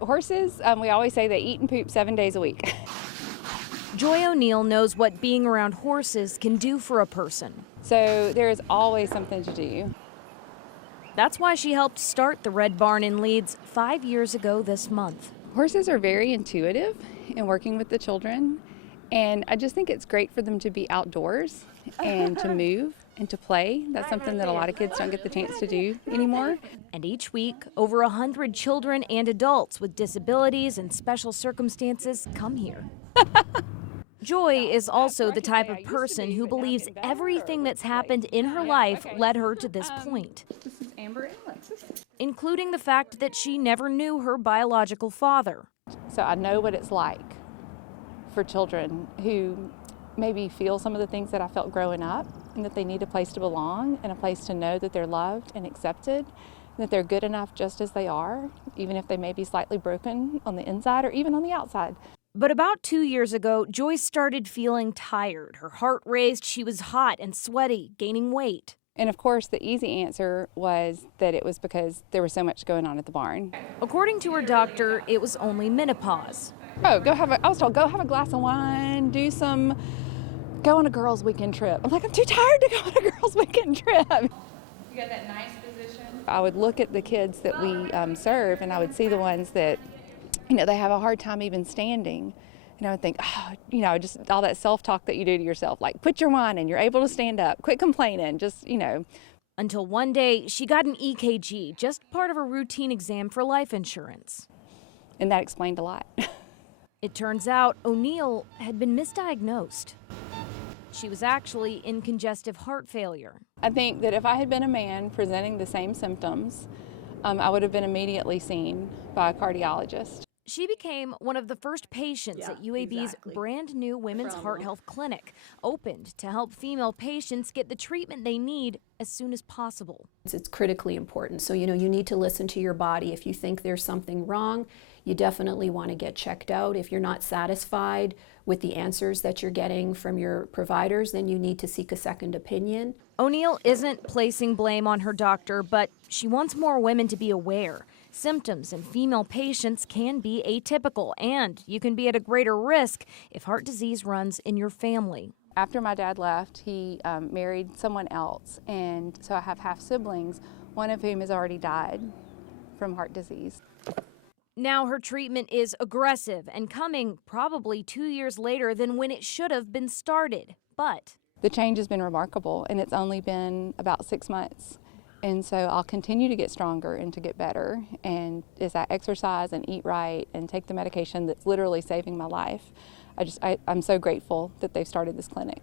Horses, we always say they eat and poop 7 days a week. Joy O'Neill knows what being around horses can do for a person. So there is always something to do. That's why she helped start the Red Barn in Leeds 5 years ago this month. Horses are very intuitive in working with the children, and I just think it's great for them to be outdoors and to move and to play. That's something that a lot of kids don't get the chance to do anymore. And each week, over 100 children and adults with disabilities and special circumstances come here. Joy is also the type of person who believes everything that's happened in her life led her to this point, This is Amber and Alexis. including the fact that she never knew her biological father. So I know what it's like for children who maybe feel some of the things that I felt growing up, and that they need a place to belong and a place to know that they're loved and accepted, and that they're good enough just as they are, even if they may be slightly broken on the inside or even on the outside. But about 2 years ago, Joy started feeling tired. Her heart raced, she was hot and sweaty, gaining weight. And of course, the easy answer was that it was because there was so much going on at the barn. According to her doctor, it was only menopause. I was told, go have a glass of wine, go on a girls' weekend trip. I'm like, I'm too tired to go on a girls' weekend trip. You got that nice position? I would look at the kids that we serve, and I would see the ones that, they have a hard time even standing. And I would think, just all that self-talk that you do to yourself, like put your wine in, you're able to stand up, quit complaining, Until one day, she got an EKG, just part of a routine exam for life insurance. And that explained a lot. It turns out O'Neill had been misdiagnosed. She was actually in congestive heart failure. I think that if I had been a man presenting the same symptoms, I would have been immediately seen by a cardiologist. She became one of the first patients at UAB's brand new Women's Heart Health Clinic, opened to help female patients get the treatment they need as soon as possible. It's critically important. So, you need to listen to your body. If you think there's something wrong, you definitely want to get checked out. If you're not satisfied with the answers that you're getting from your providers, then you need to seek a second opinion. O'Neill isn't placing blame on her doctor, but she wants more women to be aware. Symptoms in female patients can be atypical, and you can be at a greater risk if heart disease runs in your family. After my dad left, he married someone else, and so I have half siblings, one of whom has already died from heart disease. Now her treatment is aggressive and coming probably 2 years later than when it should have been started. But the change has been remarkable, and it's only been about 6 months. And so I'll continue to get stronger and to get better. And as I exercise and eat right and take the medication that's literally saving my life, I'm so grateful that they've started this clinic.